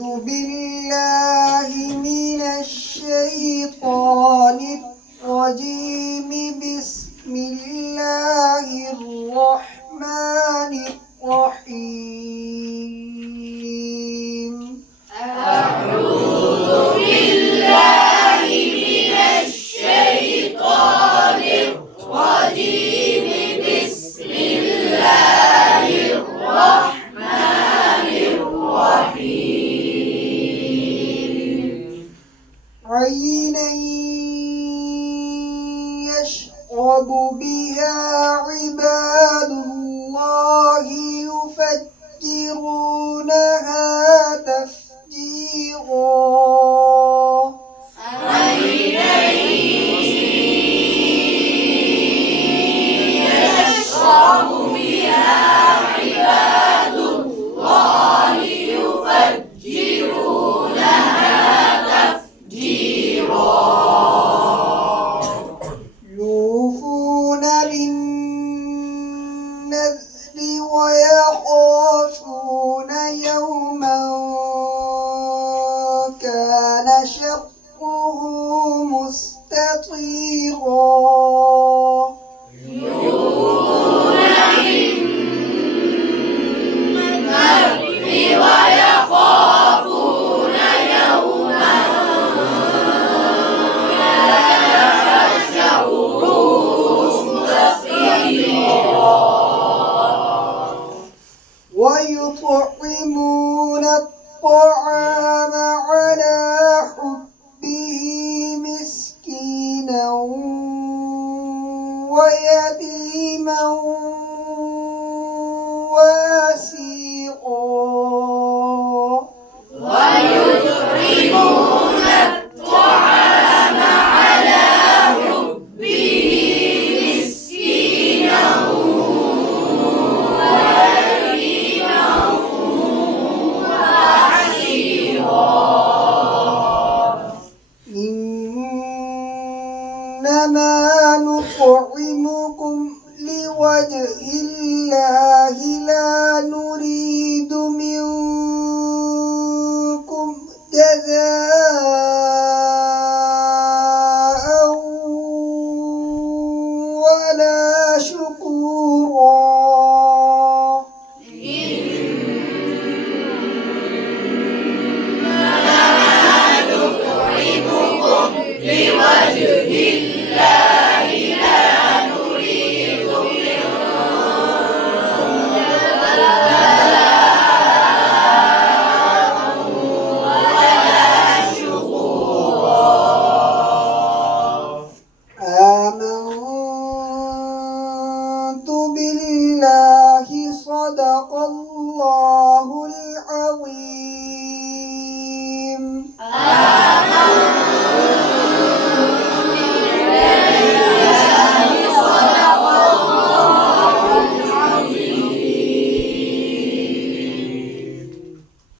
بالله من الشيطان الرجيم. بسم الله الرحمن الرحيم. أعوذ بالله من الشيطان الرجيم. بسم الله الرحمن الرحيم. عينا يشرب بها عباد الله يفجرونها تفجيرا. عينا يشرب بها عباد الله يفجرونها تفجيرا. يوفون بالنذر ويخافون يوما كان شره مستطيرا. يوفون بالنذر ويخافون يوما كان شره مستطيرا. ويطعمون الطعام على حبه مسكينا ويتيما